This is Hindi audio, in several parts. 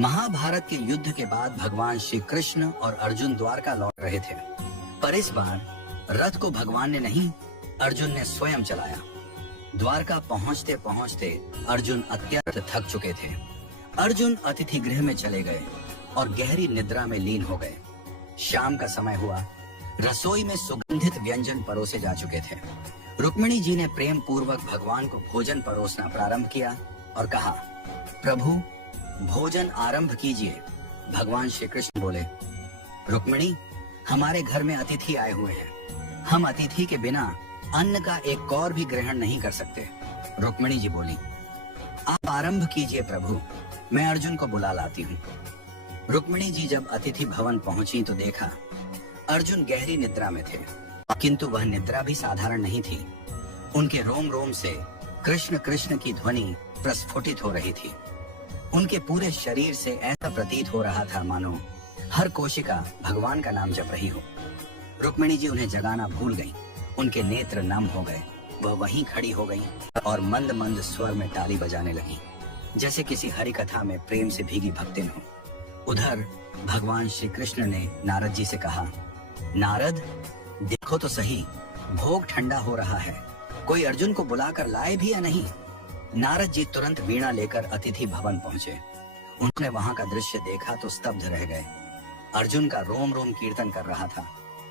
महाभारत के युद्ध के बाद भगवान श्री कृष्ण और अर्जुन द्वारका लौट रहे थे, पर इस बार रथ को भगवान ने नहीं, अर्जुन ने स्वयं चलाया। द्वारका पहुंचते पहुंचते अर्जुन अत्यंत थक चुके थे। अर्जुन अतिथि गृह में चले गए और गहरी निद्रा में लीन हो गए। शाम का समय हुआ। रसोई में सुगंधित व्यंजन परोसे जा चुके थे। रुक्मिणी जी ने प्रेम पूर्वक भगवान को भोजन परोसना प्रारंभ किया और कहा, प्रभु भोजन आरंभ कीजिए। भगवान श्री कृष्ण बोले, रुक्मिणी हमारे घर में अतिथि आए हुए हैं, हम अतिथि के बिना अन्न का एक कौर भी ग्रहण नहीं कर सकते। रुक्मिणी जी बोली, आप आरंभ कीजिए प्रभु, मैं अर्जुन को बुला लाती हूँ। रुक्मिणी जी जब अतिथि भवन पहुंची तो देखा अर्जुन गहरी निद्रा में थे, किंतु वह निद्रा भी साधारण नहीं थी। उनके रोम रोम से कृष्ण कृष्ण की ध्वनि प्रस्फुटित हो रही थी। उनके पूरे शरीर से ऐसा प्रतीत हो रहा था मानो हर कोशिका भगवान का नाम जप रही हो। रुक्मिणी जी उन्हें जगाना भूल गईं। उनके नेत्र नम हो गए। वह वहीं खड़ी हो गईं और मंद मंद स्वर में ताली बजाने लगी, जैसे किसी हरि कथा में प्रेम से भीगी भक्तिन हो। उधर भगवान श्री कृष्ण ने नारद जी से कहा, नारद देखो तो सही, भोग ठंडा हो रहा है, कोई अर्जुन को बुलाकर लाए भी या नहीं। नारद जी तुरंत वीणा लेकर अतिथि भवन पहुंचे। उन्होंने वहां का दृश्य देखा तो स्तब्ध रह गए। अर्जुन का रोम रोम कीर्तन कर रहा था,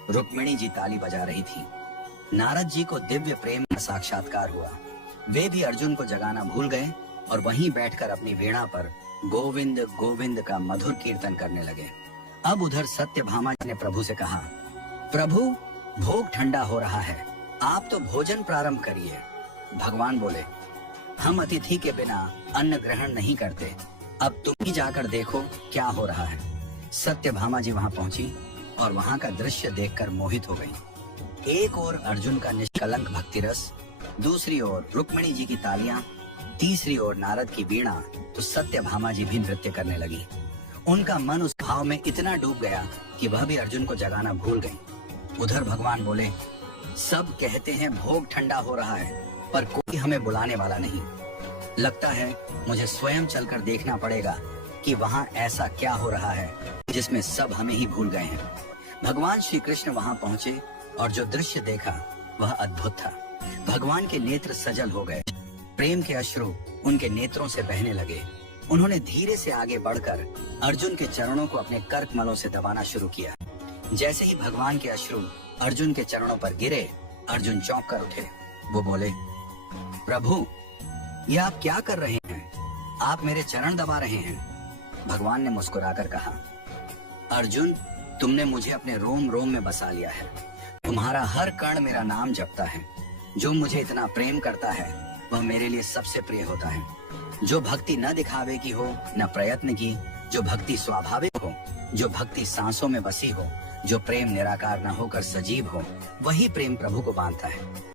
रुक्मिणी जी ताली बजा रही थी। नारद जी को दिव्य प्रेम का साक्षात्कार हुआ। वे भी अर्जुन को जगाना भूल गए और वहीं बैठकर अपनी वीणा पर गोविंद गोविंद का मधुर कीर्तन करने लगे। अब उधर सत्यभामा जी ने प्रभु से कहा, प्रभु भोग ठंडा हो रहा है, आप तो भोजन प्रारंभ करिए। भगवान बोले, हम अतिथि के बिना अन्न ग्रहण नहीं करते, अब तुम ही जाकर देखो क्या हो रहा है। सत्यभामा जी वहां पहुंची और वहां का दृश्य देखकर मोहित हो गई। एक ओर अर्जुन का निष्कलंक भक्ति रस, दूसरी ओर रुक्मिणी जी की तालियां, तीसरी ओर नारद की वीणा, तो सत्यभामा जी भी नृत्य करने लगी। उनका मन उस भाव में इतना डूब गया कि वह भी अर्जुन को जगाना भूल गई। उधर भगवान बोले, सब कहते हैं भोग ठंडा हो रहा है, पर कोई हमें बुलाने वाला नहीं। लगता है मुझे स्वयं चलकर देखना पड़ेगा कि वहाँ ऐसा क्या हो रहा है जिसमें सब हमें ही भूल गए हैं। भगवान श्री कृष्ण वहाँ पहुँचे और जो दृश्य देखा वह अद्भुत था। भगवान के नेत्र सजल हो गए, प्रेम के अश्रु उनके नेत्रों से बहने लगे। उन्होंने धीरे से आगे बढ़कर अर्जुन के चरणों को अपने करकमलों से दबाना शुरू किया। जैसे ही भगवान के अश्रु अर्जुन के चरणों पर गिरे, अर्जुन चौंक कर उठे। वो बोले, प्रभु ये आप क्या कर रहे हैं, आप मेरे चरण दबा रहे हैं। भगवान ने मुस्कुराकर कहा, अर्जुन तुमने मुझे अपने रोम रोम में बसा लिया है, तुम्हारा हर कण मेरा नाम जपता है। जो मुझे इतना प्रेम करता है वह मेरे लिए सबसे प्रिय होता है। जो भक्ति न दिखावे की हो न प्रयत्न की, जो भक्ति स्वाभाविक हो, जो भक्ति सांसों में बसी हो, जो प्रेम निराकार न होकर सजीव हो, वही प्रेम प्रभु को बांधता है।